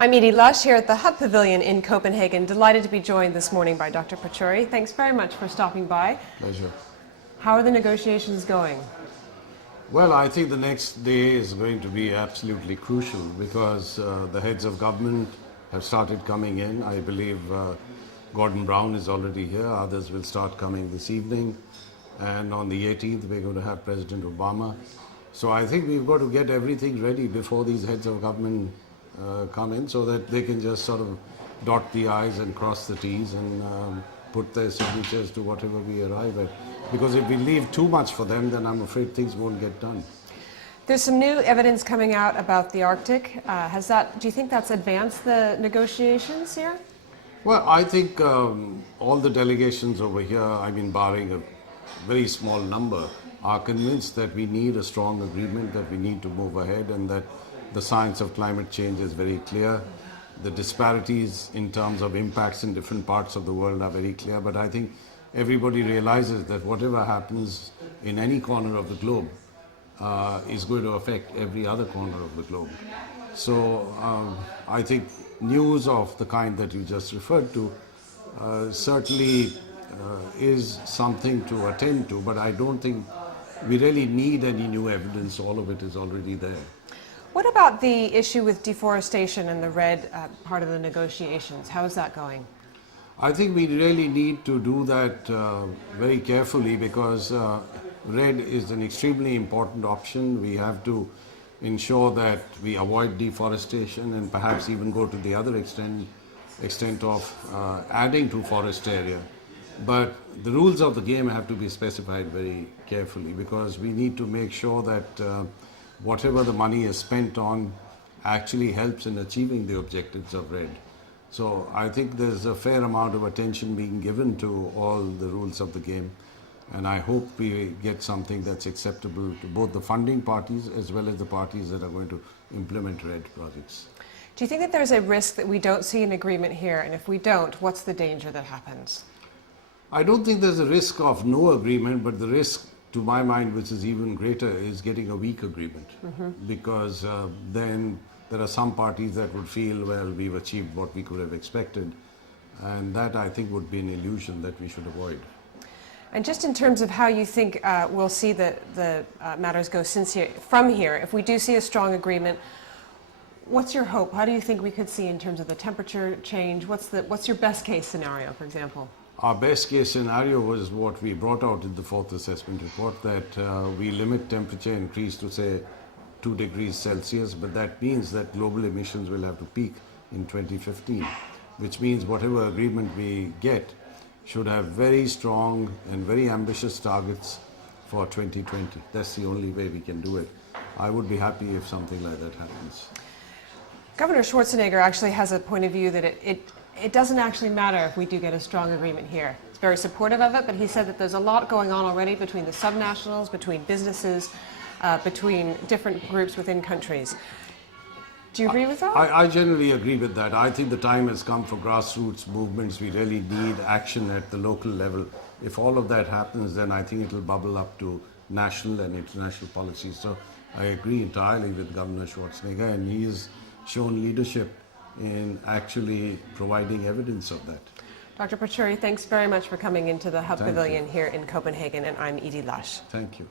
I'm Edie Lush here at the Hub Pavilion in Copenhagen. Delighted to be joined this morning by Dr. Pachauri. Thanks very much for stopping by. Pleasure. How are the negotiations going? Well, I think the next day is going to be absolutely crucial because the heads of government have started coming in. I believe Gordon Brown is already here. Others will start coming this evening. And on the 18th, we're going to have President Obama. So I think we've got to get everything ready before these heads of government come in so that they can just sort of dot the I's and cross the T's and put their signatures to whatever we arrive at. Because if we leave too much for them, then I'm afraid things won't get done. There's some new evidence coming out about the Arctic. Do you think that's advanced the negotiations here? Well, I think all the delegations over here, I mean, barring a very small number, are convinced that we need a strong agreement, that we need to move ahead, and that the science of climate change is very clear. The disparities in terms of impacts in different parts of the world are very clear, but I think everybody realizes that whatever happens in any corner of the globe is going to affect every other corner of the globe. So I think news of the kind that you just referred to certainly is something to attend to, but I don't think we really need any new evidence. All of it is already there. What about the issue with deforestation and the RED part of the negotiations? How is that going? I think we really need to do that very carefully because RED is an extremely important option. We have to ensure that we avoid deforestation and perhaps even go to the other extent of adding to forest area. But the rules of the game have to be specified very carefully because we need to make sure that whatever the money is spent on actually helps in achieving the objectives of RED. So I think there's a fair amount of attention being given to all the rules of the game, and I hope we get something that's acceptable to both the funding parties as well as the parties that are going to implement RED projects. Do you think that there's a risk that we don't see an agreement here, and if we don't, what's the danger that happens? I don't think there's a risk of no agreement, but the risk, to my mind, which is even greater, is getting a weak agreement. Because then there are some parties that would feel, well, we've achieved what we could have expected, and that I think would be an illusion that we should avoid. And just in terms of how you think we'll see the matters go from here, if we do see a strong agreement, what's your hope? How do you think we could see in terms of the temperature change? What's your best case scenario, for example? Our best case scenario was what we brought out in the fourth assessment report, that we limit temperature increase to, say, 2 degrees Celsius, but that means that global emissions will have to peak in 2015, which means whatever agreement we get should have very strong and very ambitious targets for 2020. That's the only way we can do it. I would be happy if something like that happens. Governor Schwarzenegger actually has a point of view that it doesn't actually matter if we do get a strong agreement here. He's very supportive of it, but he said that there's a lot going on already between the subnationals, between businesses, between different groups within countries. Do you agree with that? I generally agree with that. I think the time has come for grassroots movements. We really need action at the local level. If all of that happens, then I think it will bubble up to national and international policies. So I agree entirely with Governor Schwarzenegger, and he has shown leadership in actually providing evidence of that. Dr. Pachauri, thanks very much for coming into the Hub Pavilion here in Copenhagen, and I'm Edie Lush. Thank you.